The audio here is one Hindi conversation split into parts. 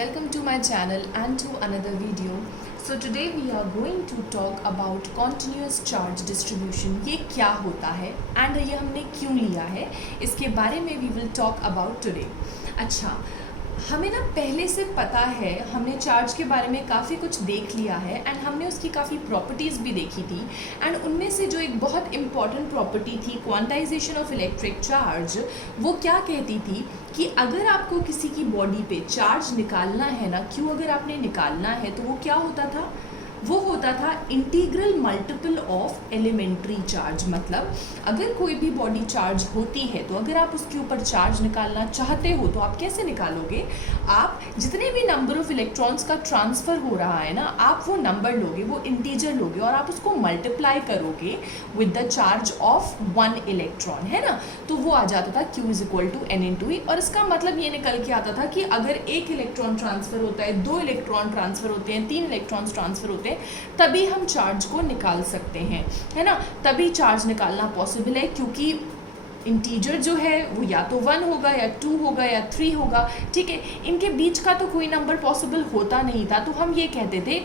welcome to my channel and to another video. So today we are going to talk about continuous charge distribution. ये क्या होता है and ये हमने क्यों लिया है, इसके बारे में we will talk about today. अच्छा, हमें ना पहले से पता है, हमने चार्ज के बारे में काफ़ी कुछ देख लिया है एंड हमने उसकी काफ़ी प्रॉपर्टीज़ भी देखी थी एंड उनमें से जो एक बहुत इम्पॉर्टेंट प्रॉपर्टी थी क्वांटाइजेशन ऑफ इलेक्ट्रिक चार्ज, वो क्या कहती थी कि अगर आपको किसी की बॉडी पे चार्ज निकालना है ना, क्यों अगर आपने निकालना है तो वो क्या होता था, वो होता था integral multiple of elementary charge. मतलब अगर कोई भी बॉडी चार्ज होती है तो अगर आप उसके ऊपर चार्ज निकालना चाहते हो तो आप कैसे निकालोगे, आप जितने भी नंबर ऑफ इलेक्ट्रॉन्स का ट्रांसफ़र हो रहा है ना, आप वो नंबर लोगे, वो इंटीजर लोगे और आप उसको मल्टीप्लाई करोगे with the charge of 1 electron, है ना। तो वो आ जाता था Q is equal to N into E. और इसका मतलब ये निकल के आता था कि अगर 1 इलेक्ट्रॉन ट्रांसफ़र होता है, 2 इलेक्ट्रॉन ट्रांसफ़र होते हैं, 3 इलेक्ट्रॉन्स ट्रांसफ़र होते हैं, तभी हम चार्ज को निकाल सकते हैं, है ना। तभी चार्ज निकालना पॉसिबल है, क्योंकि इंटीजर जो है वो या तो 1 होगा या 2 होगा या 3 होगा, ठीक है। इनके बीच का तो कोई नंबर पॉसिबल होता नहीं था। तो हम ये कहते थे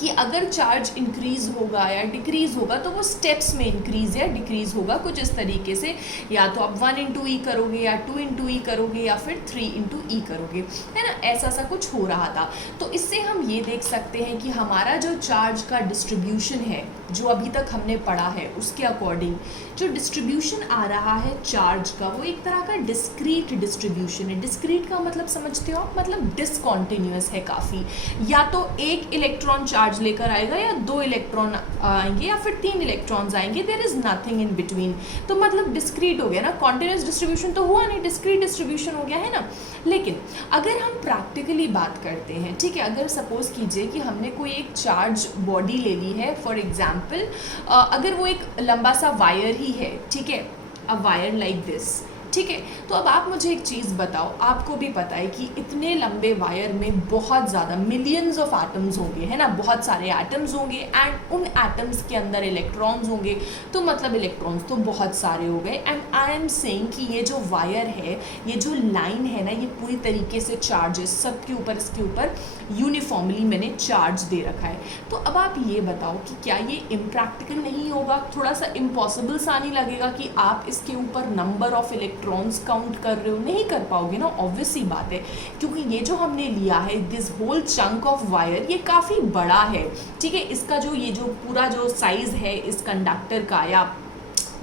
कि अगर चार्ज इंक्रीज़ होगा या डिक्रीज़ होगा तो वो स्टेप्स में इंक्रीज़ या डिक्रीज़ होगा, कुछ इस तरीके से। या तो आप 1 इंटू ई करोगे या 2 इंटू ई करोगे या फिर 3 इंटू ई करोगे, है ना। ऐसा सा कुछ हो रहा था। तो इससे हम ये देख सकते हैं कि हमारा जो चार्ज का डिस्ट्रीब्यूशन है, जो अभी तक हमने पढ़ा है, उसके अकॉर्डिंग जो डिस्ट्रीब्यूशन आ रहा है चार्ज का, वो एक तरह का डिस्क्रीट डिस्ट्रीब्यूशन है। डिस्क्रीट का मतलब समझते हो आप, मतलब डिसकॉन्टिन्यूअस है काफ़ी। या तो एक इलेक्ट्रॉन चार्ज लेकर आएगा या 2 इलेक्ट्रॉन आएंगे या फिर 3 इलेक्ट्रॉन्स आएंगे, there is nothing in between. तो मतलब डिस्क्रीट हो गया ना, कॉन्टिन्यूअस डिस्ट्रीब्यूशन तो हुआ नहीं, डिस्क्रीट डिस्ट्रीब्यूशन हो गया, है ना। लेकिन अगर हम प्रैक्टिकली बात करते हैं, ठीक है, अगर सपोज कीजिए कि हमने कोई एक चार्ज बॉडी ले ली है, फॉर एग्जाम्पल अगर वो एक लंबा सा वायर ही है, ठीक है, अ वायर लाइक दिस, ठीक है। तो अब आप मुझे एक चीज़ बताओ, आपको भी पता है कि इतने लंबे वायर में बहुत ज़्यादा मिलियंस ऑफ एटम्स होंगे, है ना, बहुत सारे एटम्स होंगे एंड उन एटम्स के अंदर इलेक्ट्रॉन्स होंगे, तो मतलब इलेक्ट्रॉन्स तो बहुत सारे हो गए। एंड आई एम सेइंग कि ये जो वायर है, ये जो लाइन है ना, ये पूरी तरीके से चार्जेस सब के ऊपर, इसके ऊपर यूनिफॉर्मली मैंने चार्ज दे रखा है। तो अब आप ये बताओ कि क्या ये इम्प्रैक्टिकल नहीं होगा, थोड़ा सा इम्पॉसिबल सा नहीं लगेगा कि आप इसके ऊपर नंबर ऑफ इलेक्ट्रॉन्स काउंट कर रहे हो, नहीं कर पाओगे ना, ऑब्वियस सी बात है। क्योंकि ये जो हमने लिया है, this whole chunk of wire, ये काफ़ी बड़ा है, ठीक है। इसका जो ये जो पूरा जो साइज़ है इस कंडक्टर का या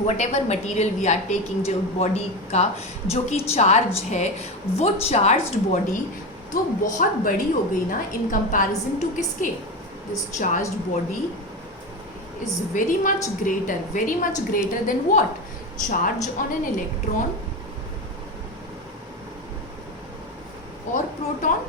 whatever material we are taking, जो बॉडी का जो कि चार्ज है, वो चार्ज्ड बॉडी तो बहुत बड़ी हो गई ना इन कंपैरिजन टू किसके, this charged body is very much greater than what, charge on an electron और प्रोटॉन,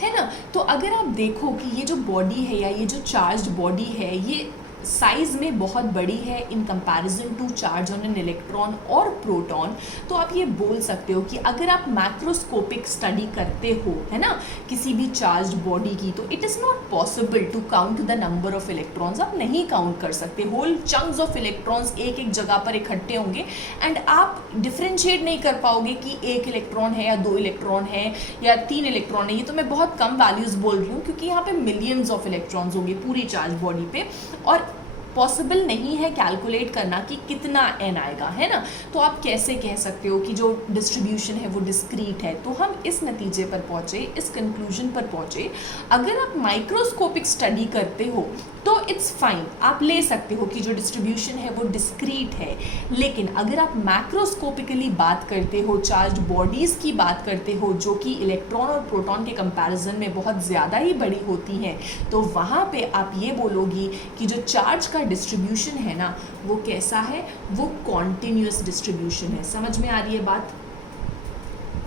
है ना। तो अगर आप देखो कि ये जो बॉडी है या ये जो चार्ज्ड बॉडी है, ये साइज़ में बहुत बड़ी है in comparison to charge on an electron और प्रोटॉन, तो आप ये बोल सकते हो कि अगर आप मैक्रोस्कोपिक स्टडी करते हो, है ना, किसी भी चार्ज्ड बॉडी की, तो it is not possible to count the number of electrons. आप नहीं काउंट कर सकते, होल चंक्स ऑफ इलेक्ट्रॉन्स एक एक जगह पर इकट्ठे होंगे एंड आप डिफ्रेंशिएट नहीं कर पाओगे कि 1 इलेक्ट्रॉन है या 2 इलेक्ट्रॉन है या 3 इलेक्ट्रॉन है। ये तो मैं बहुत कम वैल्यूज़ बोल रही हूँ, क्योंकि यहाँ पे मिलियंस ऑफ इलेक्ट्रॉन्स होंगे पूरी चार्ज बॉडी पे और पॉसिबल नहीं है कैलकुलेट करना कि कितना n आएगा, है ना। तो आप कैसे कह सकते हो कि जो डिस्ट्रीब्यूशन है वो डिस्क्रीट है। तो हम इस नतीजे पर पहुँचे, इस कंक्लूजन पर पहुँचे, अगर आप माइक्रोस्कोपिक स्टडी करते हो तो इट्स फाइन, आप ले सकते हो कि जो डिस्ट्रीब्यूशन है वो डिस्क्रीट है। लेकिन अगर आप मैक्रोस्कोपिकली बात करते हो, चार्ज बॉडीज़ की बात करते हो जो कि इलेक्ट्रॉन और प्रोटॉन के कंपैरिजन में बहुत ज़्यादा ही बड़ी होती हैं, तो वहाँ पे आप ये बोलोगी कि जो चार्ज का डिस्ट्रीब्यूशन है ना, वो कैसा है, वो कॉन्टिन्यूस डिस्ट्रीब्यूशन है। समझ में आ रही है बात,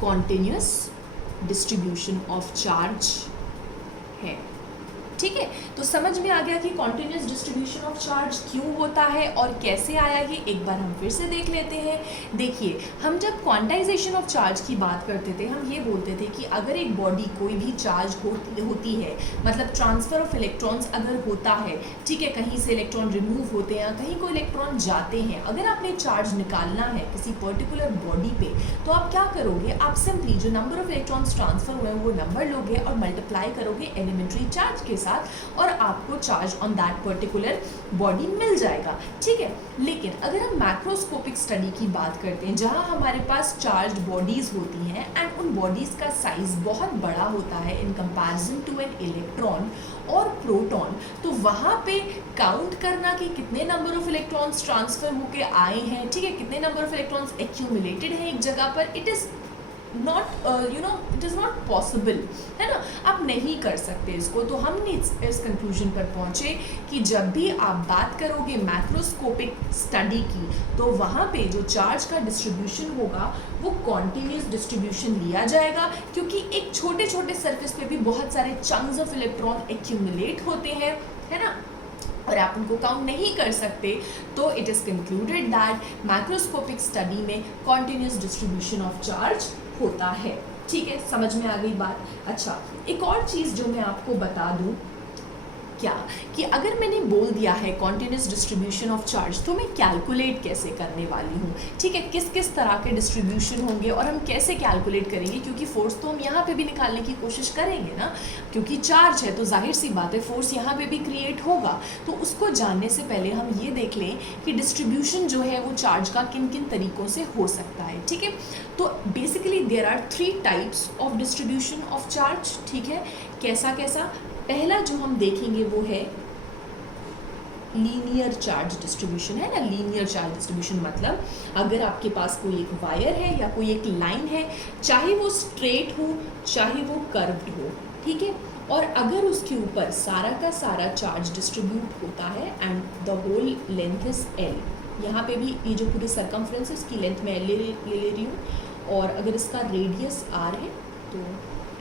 कॉन्टिन्यूस डिस्ट्रीब्यूशन ऑफ चार्ज है, ठीक है, तो समझ में आ गया कि कॉन्टिन्यूस डिस्ट्रीब्यूशन ऑफ चार्ज क्यों होता है और कैसे आया, ये एक बार हम फिर से देख लेते हैं। देखिए, हम जब क्वांटाइजेशन ऑफ चार्ज की बात करते थे, हम ये बोलते थे कि अगर एक बॉडी कोई भी चार्ज होती है, मतलब ट्रांसफ़र ऑफ इलेक्ट्रॉन्स अगर होता है, ठीक है, कहीं से इलेक्ट्रॉन रिमूव होते हैं, कहीं कोई इलेक्ट्रॉन जाते हैं, अगर आपने चार्ज निकालना है किसी पर्टिकुलर बॉडी पे, तो आप क्या करोगे, आप सिंपली जो नंबर ऑफ इलेक्ट्रॉन्स ट्रांसफ़र हुए हैं वो नंबर लोगे और मल्टीप्लाई करोगे एलिमेंट्री चार्ज के साथ, और आपको charge on that particular body मिल जाएगा। ठीक है, लेकिन अगर हम मैक्रोस्कोपिक स्टडी की बात करते हैं, जहां हमारे पास चार्ज बॉडीज होती हैं एंड उन बॉडीज का साइज बहुत बड़ा होता है in comparison to an electron और प्रोटॉन, तो वहां पे काउंट करना कि कितने नंबर ऑफ इलेक्ट्रॉन्स ट्रांसफर होके आए हैं, ठीक है, कितने नंबर ऑफ इलेक्ट्रॉन्स एक्यूमुलेटेड हैं एक जगह पर, it is not it is not possible, है ना, आप नहीं कर सकते इसको। तो हमने इस कंक्लूजन पर पहुँचे कि जब भी आप बात करोगे मैक्रोस्कोपिक स्टडी की, तो वहाँ पे जो चार्ज का डिस्ट्रीब्यूशन होगा वो कॉन्टिन्यूस डिस्ट्रीब्यूशन लिया जाएगा, क्योंकि एक छोटे छोटे सरफेस पे भी बहुत सारे चंक्स ऑफ इलेक्ट्रॉन एक्यूमुलेट होते हैं, है ना, और आप उनको काउंट नहीं कर सकते। तो it is concluded that macroscopic study में कॉन्टिन्यूस डिस्ट्रीब्यूशन ऑफ चार्ज होता है। ठीक है, समझ में आ गई बात। अच्छा, एक और चीज़ जो मैं आपको बता दूं, क्या कि अगर मैंने बोल दिया है कॉन्टिन्यूस डिस्ट्रीब्यूशन ऑफ चार्ज, तो मैं कैलकुलेट कैसे करने वाली हूँ, ठीक है, किस किस तरह के डिस्ट्रीब्यूशन होंगे और हम कैसे कैलकुलेट करेंगे, क्योंकि फोर्स तो हम यहाँ पे भी निकालने की कोशिश करेंगे ना, क्योंकि चार्ज है तो जाहिर सी बात है फोर्स यहाँ पे भी क्रिएट होगा। तो उसको जानने से पहले हम ये देख लें कि डिस्ट्रीब्यूशन जो है वो चार्ज का किन किन तरीक़ों से हो सकता है। ठीक है, तो basically there are 3 types of distribution of charge. ठीक है, कैसा कैसा, पहला जो हम देखेंगे वो है लीनियर चार्ज डिस्ट्रीब्यूशन, है ना। लीनियर चार्ज डिस्ट्रीब्यूशन मतलब अगर आपके पास कोई एक वायर है या कोई एक लाइन है, चाहे वो स्ट्रेट हो चाहे वो कर्व्ड हो, ठीक है, और अगर उसके ऊपर सारा का सारा चार्ज डिस्ट्रीब्यूट होता है and the whole length is L, यहाँ पे भी ये जो पूरी सरकमफ्रेंस है उसकी लेंथ मैं एल ले रही हूँ, और अगर इसका रेडियस आर है तो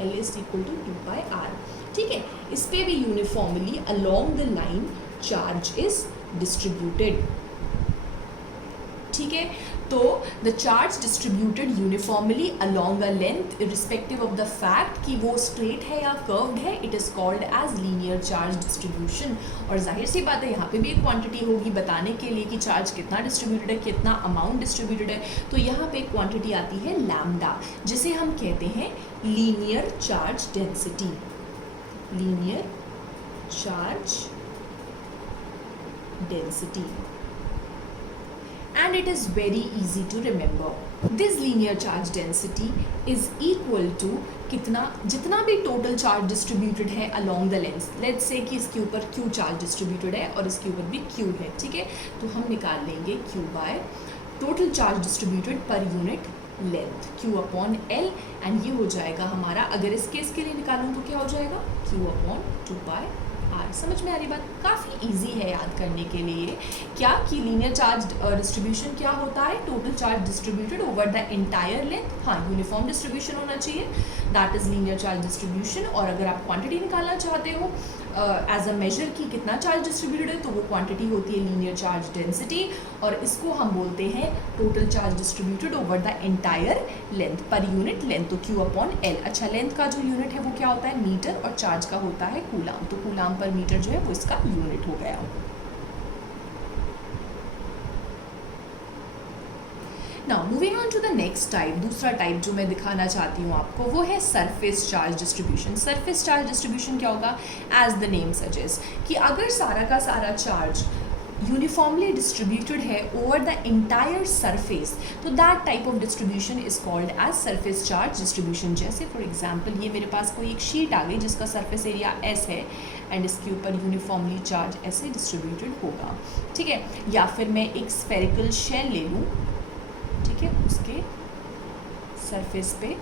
L is equal to 2πr। ठीक है, इस पे भी uniformly along the line charge is distributed. ठीक है, तो the charge distributed uniformly along a length irrespective of the fact कि वो स्ट्रेट है या कर्व्ड है, it is called as linear charge distribution. और जाहिर सी बात है यहाँ पे भी एक क्वांटिटी होगी बताने के लिए कि चार्ज कितना डिस्ट्रीब्यूटेड है, कितना अमाउंट डिस्ट्रीब्यूटेड है। तो यहाँ पे एक क्वांटिटी आती है लैम्डा, जिसे हम कहते हैं linear charge density. Linear charge density, and it is very easy to remember. This linear charge density is equal to कितना, जितना भी टोटल चार्ज डिस्ट्रीब्यूटेड है along the length, let's say कि इसके ऊपर Q चार्ज डिस्ट्रीब्यूटेड है और इसके ऊपर भी Q है, ठीक है, तो हम निकाल लेंगे Q by total charge distributed per unit length, Q upon L, and ये हो जाएगा हमारा, अगर इस केस के लिए निकालूँ तो क्या हो जाएगा, Q अपॉन 2πr। समझ में आ रही बात, काफ़ी इजी है याद करने के लिए। क्या कि लीनियर चार्ज डिस्ट्रीब्यूशन क्या होता है, total charge distributed over the entire length, हाँ यूनिफॉर्म डिस्ट्रीब्यूशन होना चाहिए, that is linear charge distribution. और अगर आप क्वांटिटी निकालना चाहते हो एज अ मेजर की कितना चार्ज डिस्ट्रीब्यूटेड है, तो वो क्वांटिटी होती है लीनियर चार्ज डेंसिटी, और इसको हम बोलते हैं total charge distributed over the entire length per unit length, तो Q अपॉन L। अच्छा, लेंथ का जो यूनिट है वो क्या होता है, मीटर, और चार्ज का होता है कूलाम, तो कूलाम पर मीटर जो है वो इसका यूनिट हो गया। Now moving on to the next type, दूसरा टाइप जो मैं दिखाना चाहती हूँ आपको वो है surface charge distribution. Surface charge distribution क्या होगा, एज द नेम सजेस्ट कि अगर सारा का सारा चार्ज यूनिफॉर्मली डिस्ट्रीब्यूटेड है ओवर द एंटायर सरफेस, तो that type of distribution is called as surface charge distribution. जैसे फॉर एग्जांपल ये मेरे पास कोई एक शीट आ गई जिसका सरफेस एरिया S है एंड इसके ऊपर यूनिफॉर्मली चार्ज ऐसे डिस्ट्रीब्यूटेड होगा, ठीक है, या फिर मैं एक स्फेरिकल शेल ले लूँ, ठीक है, उसके सरफेस पे,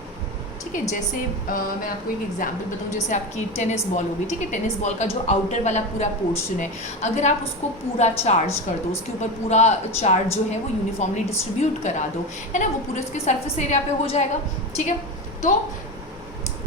ठीक है, जैसे मैं आपको एक एग्जांपल बताऊँ, जैसे आपकी टेनिस बॉल होगी, ठीक है, टेनिस बॉल का जो आउटर वाला पूरा पोर्शन है, अगर आप उसको पूरा चार्ज कर दो, उसके ऊपर पूरा चार्ज जो है वो यूनिफॉर्मली डिस्ट्रीब्यूट करा दो, है ना, वो पूरे उसके सरफेस एरिया पे हो जाएगा, ठीक है। तो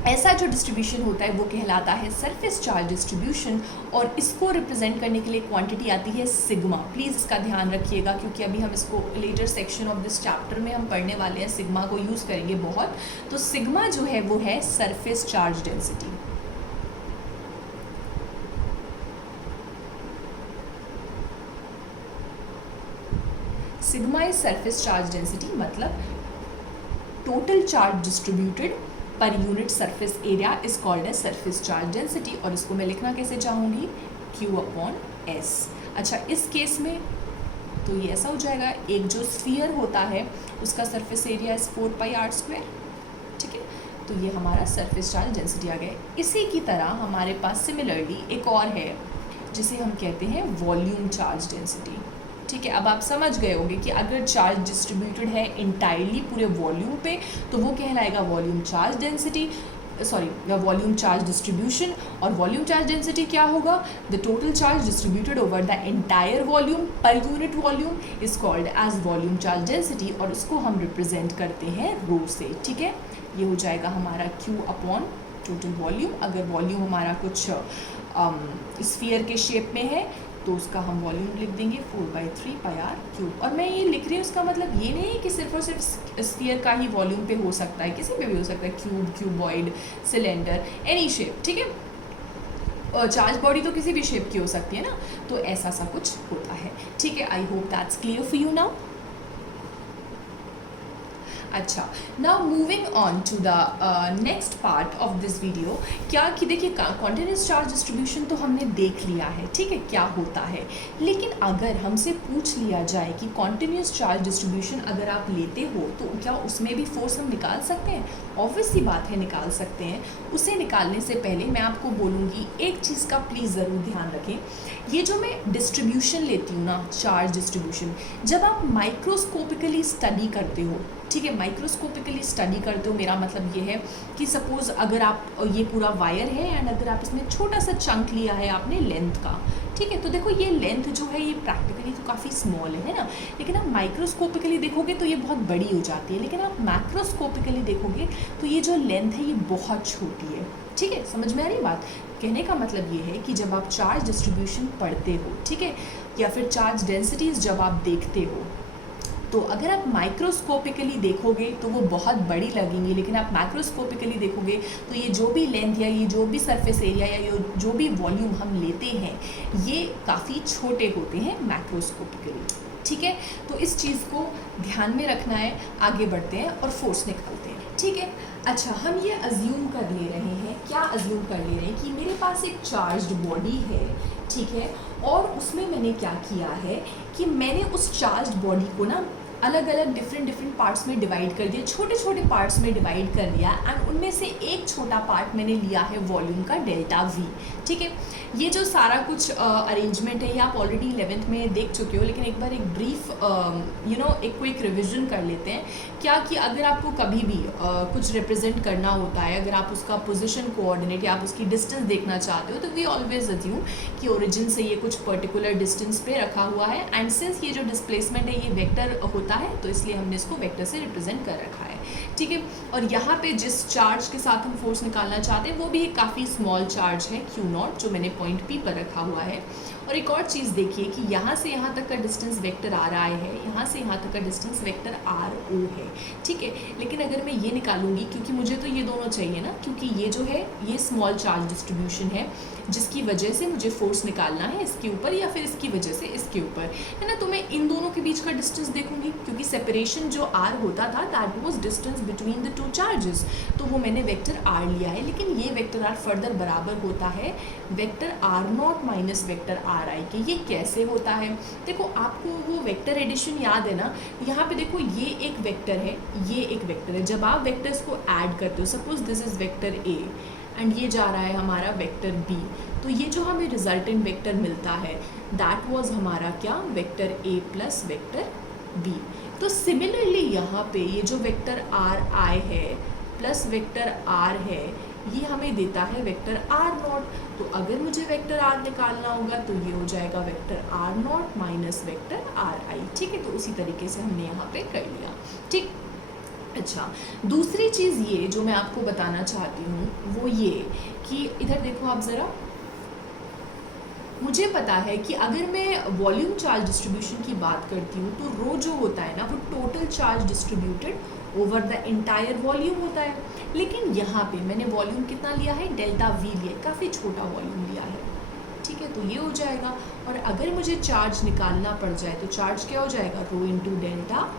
ऐसा जो डिस्ट्रीब्यूशन होता है वो कहलाता है सरफेस चार्ज डिस्ट्रीब्यूशन, और इसको रिप्रेजेंट करने के लिए क्वांटिटी आती है सिग्मा। प्लीज़ इसका ध्यान रखिएगा, क्योंकि अभी हम इसको later section of this chapter में हम पढ़ने वाले हैं, सिग्मा को यूज़ करेंगे बहुत। तो सिग्मा जो है वो है surface charge density. Sigma is surface charge density, मतलब total charge distributed per unit surface area is called as surface charge density. और इसको मैं लिखना कैसे चाहूँगी, Q/S। अच्छा, इस केस में तो ये ऐसा हो जाएगा, एक जो स्फीयर होता है उसका सरफेस एरिया इज 4πr²। ठीक है, तो ये हमारा सरफेस चार्ज डेंसिटी आ गया। इसी की तरह हमारे पास सिमिलरली एक और है जिसे हम कहते हैं वॉल्यूम चार्ज डेंसिटी। ठीक है, अब आप समझ गए होंगे कि अगर चार्ज डिस्ट्रीब्यूटेड है इंटायरली पूरे वॉल्यूम पे तो वो कहलाएगा volume charge density, volume charge distribution. और वॉल्यूम चार्ज डेंसिटी क्या होगा, the total charge distributed over the entire volume per unit volume is called as volume charge density, और इसको हम रिप्रेजेंट करते हैं रो से। ठीक है, ये हो जाएगा हमारा Q/टोटल वॉल्यूम। अगर वॉल्यूम हमारा कुछ स्फीयर के शेप में है तो उसका हम वॉल्यूम लिख देंगे 4/3πr³। और मैं ये लिख रही हूँ, उसका मतलब ये नहीं है कि सिर्फ और सिर्फ स्फीयर का ही वॉल्यूम पे हो सकता है, किसी पे भी हो सकता है, cube, cuboid, cylinder, any shape. ठीक है, और चार्ज बॉडी तो किसी भी शेप की हो सकती है ना, तो ऐसा सा कुछ होता है। ठीक है, I hope that's clear for you now. अच्छा, now moving on to the next part of this video. क्या कि देखिए, कॉन्टिन्यूस चार्ज डिस्ट्रीब्यूशन तो हमने देख लिया है, ठीक है, क्या होता है। लेकिन अगर हमसे पूछ लिया जाए कि कॉन्टिन्यूस चार्ज डिस्ट्रीब्यूशन अगर आप लेते हो तो क्या उसमें भी फोर्स हम निकाल सकते हैं? ऑब्वियस सी बात है, निकाल सकते हैं। उसे निकालने से पहले मैं आपको बोलूँगी एक चीज़ का प्लीज़ ज़रूर ध्यान रखें। ये जो मैं डिस्ट्रीब्यूशन लेती हूँ ना, चार्ज डिस्ट्रीब्यूशन, जब आप माइक्रोस्कोपिकली स्टडी करते हो, ठीक है, माइक्रोस्कोपिकली स्टडी करते हो, मेरा मतलब ये है कि सपोज़ अगर आप ये पूरा वायर है एंड अगर आप इसमें छोटा सा चंक लिया है आपने लेंथ का, ठीक है, तो देखो ये लेंथ जो है ये प्रैक्टिकली तो काफ़ी स्मॉल है ना, लेकिन आप माइक्रोस्कोपिकली देखोगे तो ये बहुत बड़ी हो जाती है। लेकिन आप मैक्रोस्कोपिकली देखोगे तो ये जो लेंथ है ये बहुत छोटी है। ठीक है, समझ में आ रही बात? कहने का मतलब ये है कि जब आप चार्ज डिस्ट्रीब्यूशन पढ़ते हो, ठीक है, या फिर चार्ज डेंसिटीज़ जब आप देखते हो, तो अगर आप माइक्रोस्कोपिकली देखोगे तो वो बहुत बड़ी लगेंगी, लेकिन आप मैक्रोस्कोपिकली देखोगे तो ये जो भी लेंथ या ये जो भी सरफेस एरिया या ये जो भी वॉल्यूम हम लेते हैं ये काफ़ी छोटे होते हैं मैक्रोस्कोपिकली। ठीक है, तो इस चीज़ को ध्यान में रखना है। आगे बढ़ते हैं और फोर्स निकालते हैं। ठीक है, अच्छा, हम ये अज्यूम कर ले रहे हैं, क्या अज्यूम कर ले रहे हैं कि मेरे पास एक चार्ज्ड बॉडी है, ठीक है, और उसमें मैंने क्या किया है कि मैंने उस चार्ज्ड बॉडी को ना अलग अलग डिफरेंट पार्ट्स में डिवाइड कर दिया, छोटे छोटे पार्ट्स में डिवाइड कर दिया, एंड उनमें से एक छोटा पार्ट मैंने लिया है वॉल्यूम का डेल्टा V। ठीक है, ये जो सारा कुछ अरेंजमेंट है ये आप ऑलरेडी 11th में देख चुके हो, लेकिन एक बार एक ब्रीफ एक क्विक रिविजन कर लेते हैं। क्या कि अगर आपको कभी भी कुछ रिप्रेजेंट करना होता है, अगर आप उसका पोजिशन कोऑर्डिनेट या आप उसकी डिस्टेंस देखना चाहते हो, तो वी ऑलवेज अज्यूम कि ओरिजिन से ये कुछ पर्टिकुलर डिस्टेंस पे रखा हुआ है, एंड सिंस ये जो डिस्प्लेसमेंट है ये वेक्टर होता है तो इसलिए हमने इसको वेक्टर से रिप्रेजेंट कर रखा है। ठीक है, और यहाँ पे जिस चार्ज के साथ हम फोर्स निकालना चाहते हैं वो भी एक काफ़ी स्मॉल चार्ज है Q0, जो मैंने पॉइंट P पर रखा हुआ है। और एक और चीज़ देखिए कि यहाँ से यहाँ तक का डिस्टेंस वेक्टर आ रहा है, यहाँ से यहाँ तक का डिस्टेंस वेक्टर RO है। ठीक है, लेकिन अगर मैं ये निकालूंगी, क्योंकि मुझे तो ये दोनों चाहिए ना, क्योंकि ये जो है ये स्मॉल चार्ज डिस्ट्रीब्यूशन है जिसकी वजह से मुझे फोर्स निकालना है इसके ऊपर या फिर इसकी वजह से इसके ऊपर, है ना। तो मैं इन दोनों के बीच का डिस्टेंस देखूंगी, क्योंकि सेपरेशन जो R होता था that was distance between the two charges, तो वो मैंने वेक्टर R लिया है। लेकिन ये वेक्टर R फर्दर बराबर होता है vector R0 minus vector RI के। ये कैसे होता है? देखो, आपको वो वेक्टर एडिशन याद है ना, यहाँ पे देखो ये एक वेक्टर है, ये एक वेक्टर है। जब आप वेक्टर्स को ऐड करते हो, suppose this is vector A and ये जा रहा है हमारा वेक्टर B, तो ये जो हमें रिजल्टेंट वेक्टर मिलता है दैट वाज हमारा क्या, vector A plus vector B। तो सिमिलरली यहाँ पे ये जो वेक्टर RI है प्लस वेक्टर R है, ये हमें देता है वेक्टर R0। तो अगर मुझे वेक्टर R निकालना होगा तो ये हो जाएगा vector R0 minus vector RI। ठीक है, तो उसी तरीके से हमने यहाँ पे कर लिया। ठीक, अच्छा, दूसरी चीज़ ये जो मैं आपको बताना चाहती हूँ वो ये कि इधर देखो आप ज़रा, मुझे पता है कि अगर मैं वॉल्यूम चार्ज डिस्ट्रीब्यूशन की बात करती हूँ तो रो जो होता है ना वो total charge distributed over the entire volume होता है, लेकिन यहाँ पे मैंने वॉल्यूम कितना लिया है, डेल्टा वी लिया, काफ़ी छोटा वॉल्यूम लिया है, ठीक है। तो ये हो जाएगा, और अगर मुझे चार्ज निकालना पड़ जाए तो चार्ज क्या हो जाएगा, रो इंटू डेल्टा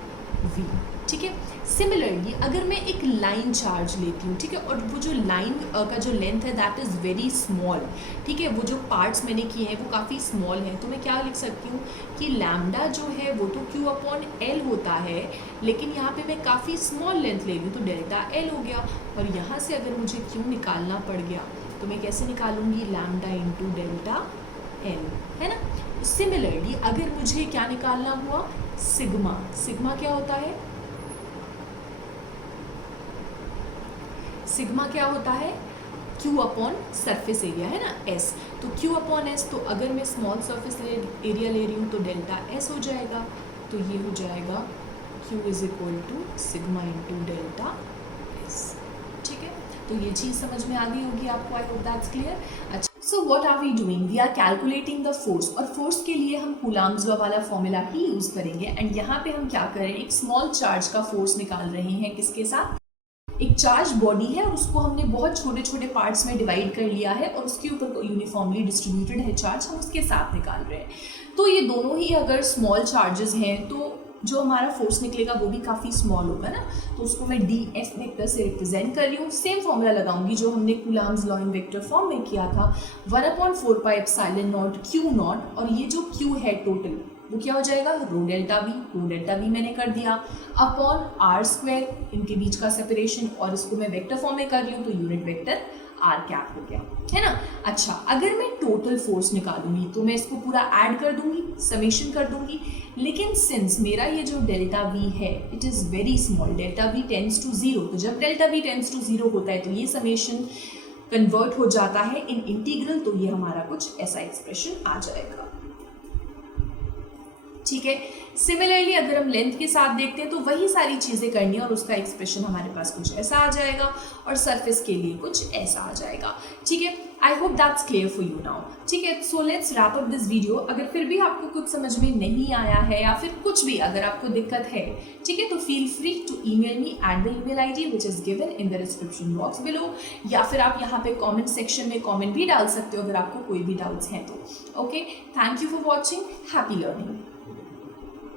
वी, ठीक है। सिमिलरली अगर मैं एक लाइन चार्ज लेती हूँ, ठीक है, और वो जो लाइन का जो लेंथ है दैट इज़ वेरी स्मॉल, ठीक है, वो जो पार्ट्स मैंने किए हैं वो काफ़ी स्मॉल हैं, तो मैं क्या लिख सकती हूँ कि लैम्डा जो है वो तो क्यू अपॉन एल होता है, लेकिन यहाँ पे मैं काफ़ी स्मॉल लेंथ ले रही हूँ तो डेल्टा एल हो गया, और यहाँ से अगर मुझे क्यू निकालना पड़ गया तो मैं कैसे निकालूंगी, लैम्डा इंटू डेल्टा एल, है ना। सिमिलरली अगर मुझे क्या निकालना हुआ, सिग्मा, सिग्मा क्या होता है, सिग्मा क्या होता है, Q अपॉन सरफेस एरिया, है ना, S, तो Q अपॉन S, तो अगर मैं स्मॉल सरफेस एरिया ले रही हूँ तो डेल्टा S हो जाएगा, तो ये हो जाएगा Q is equal to sigma into delta S, ठीक है। तो ये चीज़ समझ में आ गई होगी आपको, आई होप दैट्स क्लियर। अच्छा, so what are we doing, we are calculating the force, और फोर्स के लिए हम कूलम्ब्स लॉ वाला फॉर्मूला ही यूज़ करेंगे, एंड यहाँ पे हम क्या करें, एक स्मॉल चार्ज का फोर्स निकाल रहे हैं, किसके साथ, एक चार्ज बॉडी है और उसको हमने बहुत छोटे छोटे पार्ट्स में डिवाइड कर लिया है और उसके ऊपर यूनिफॉर्मली डिस्ट्रीब्यूटेड है चार्ज, हम उसके साथ निकाल रहे हैं। तो ये दोनों ही अगर स्मॉल चार्जेस हैं तो जो हमारा फोर्स निकलेगा वो भी काफ़ी स्मॉल होगा ना, तो उसको मैं डी एफ वेक्टर से रिप्रेजेंट कर रही हूँ। सेम फॉर्मूला लगाऊंगी जो हमने Coulomb's law in vector form में किया था, 1/4 pi epsilon not Q not, और ये जो क्यू है टोटल वो क्या हो जाएगा, रो डेल्टा वी मैंने कर दिया, अपॉन आर स्क्वायर, इनके बीच का सेपरेशन, और इसको मैं वेक्टर फॉर्म में कर रही हूँ तो यूनिट वेक्टर आर कैप हो गया, है ना। अच्छा, अगर मैं टोटल फोर्स निकालूंगी तो मैं इसको पूरा ऐड कर दूंगी, समेशन कर दूंगी, लेकिन सिंस मेरा ये जो डेल्टा वी है it is very small, delta V tends to zero, तो जब delta V tends to zero होता है तो ये समेशन कन्वर्ट हो जाता है इन इंटीग्रल, तो ये हमारा कुछ ऐसा एक्सप्रेशन आ जाएगा, ठीक है। सिमिलरली अगर हम लेंथ के साथ देखते हैं तो वही सारी चीज़ें करनी है और उसका एक्सप्रेशन हमारे पास कुछ ऐसा आ जाएगा, और सरफेस के लिए कुछ ऐसा आ जाएगा, ठीक है। I hope that's clear for you now, ठीक है। So let's wrap up this video. अगर फिर भी आपको कुछ समझ में नहीं आया है या फिर कुछ भी अगर आपको दिक्कत है, ठीक है, तो feel free to email me at the email ID which is given in the description box below, या फिर आप यहाँ पे कॉमेंट सेक्शन में कॉमेंट भी डाल सकते हो अगर आपको कोई भी डाउट्स हैं तो। Okay, thank you for watching, happy learning.